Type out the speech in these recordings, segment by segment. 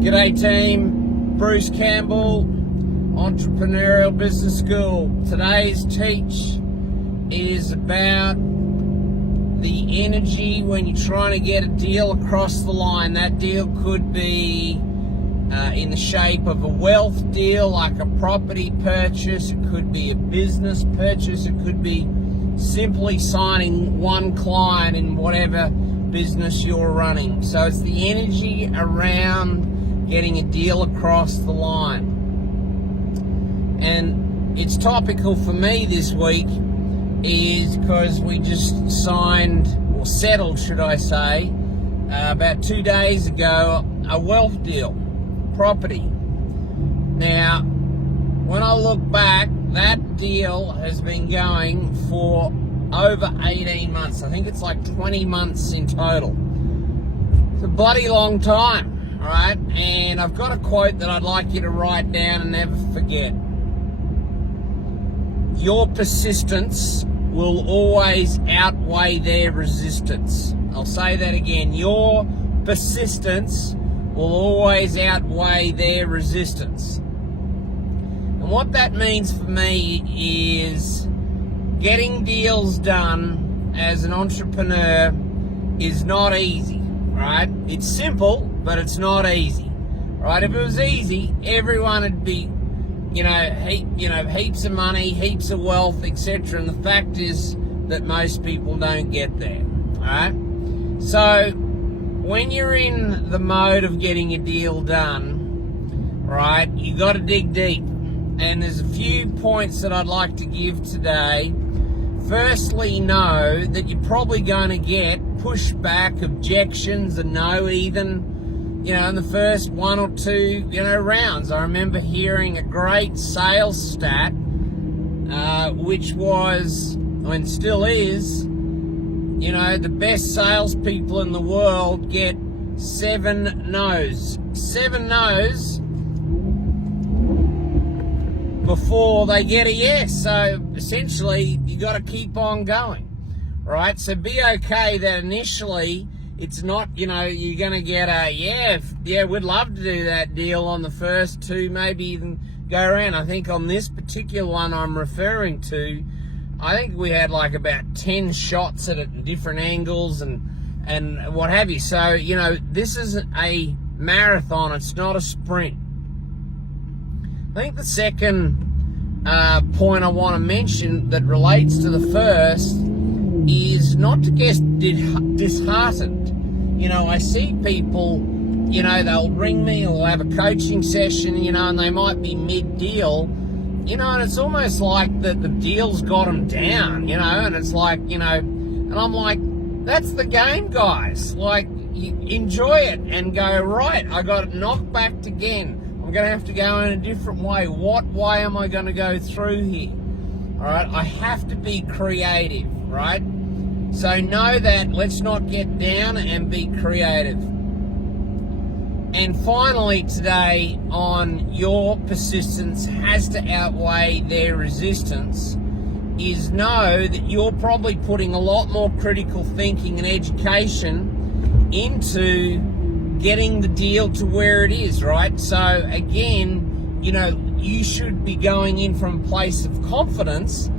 G'day team, Bruce Campbell, Entrepreneurial Business School. Today's teach is about the energy when you're trying to get a deal across the line. That deal could be in the shape of a wealth deal, like a property purchase. It could be a business purchase. It could be simply signing one client in whatever business you're running. So it's the energy around getting a deal across the line. And it's topical for me this week is because we just signed, or settled should I say, about 2 days ago, a wealth deal, property. Now, when I look back, that deal has been going for over 18 months. I think it's like 20 months in total. It's a bloody long time. All right, and I've got a quote that I'd like you to write down and never forget. Your persistence will always outweigh their resistance. I'll say that again. Your persistence will always outweigh their resistance. And what that means for me is getting deals done as an entrepreneur is not easy, right? It's simple, but it's not easy, right? If it was easy, everyone would be, heaps of money, heaps of wealth, etc. And the fact is that most people don't get there, right? So when you're in the mode of getting a deal done, right, you got to dig deep. And there's a few points that I'd like to give today. Firstly, know that you're probably going to get pushback, objections, a no even, in the first one or two, rounds. I remember hearing a great sales stat, which was, and still is, the best salespeople in the world get 7 no's. 7 no's before they get a yes. So essentially, you got to keep on going, right? So be okay that initially it's not, you're going to get a, yeah, we'd love to do that deal on the first 2, maybe even go around. I think on this particular one I'm referring to, I think we had like about 10 shots at it in different angles and what have you. So, this is a marathon. It's not a sprint. I think the second point I want to mention that relates to the first is not to get disheartened. I see people, they'll ring me or have a coaching session, and they might be mid-deal, and it's almost like the deal's got them down, and it's like, and I'm like, that's the game, guys. Like, enjoy it and go, right, I got it knocked back again. I'm going to have to go in a different way. What way am I going to go through here? All right, I have to be creative, right? So know that, let's not get down and be creative. And finally today, on your persistence has to outweigh their resistance, is know that you're probably putting a lot more critical thinking and education into getting the deal to where it is, right? So again, you should be going in from a place of confidence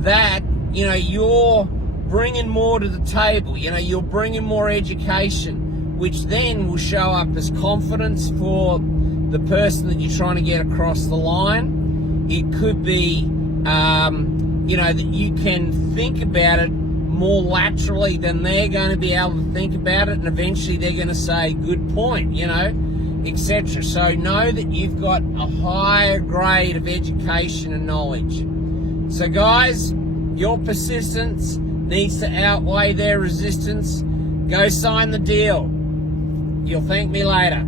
that, you're bringing more to the table, you're bringing more education, which then will show up as confidence for the person that you're trying to get across the line. It could be, that you can think about it more laterally than they're going to be able to think about it, and eventually they're going to say, good point, etc. So know that you've got a higher grade of education and knowledge. So guys, your persistence needs to outweigh their resistance. Go sign the deal. You'll thank me later.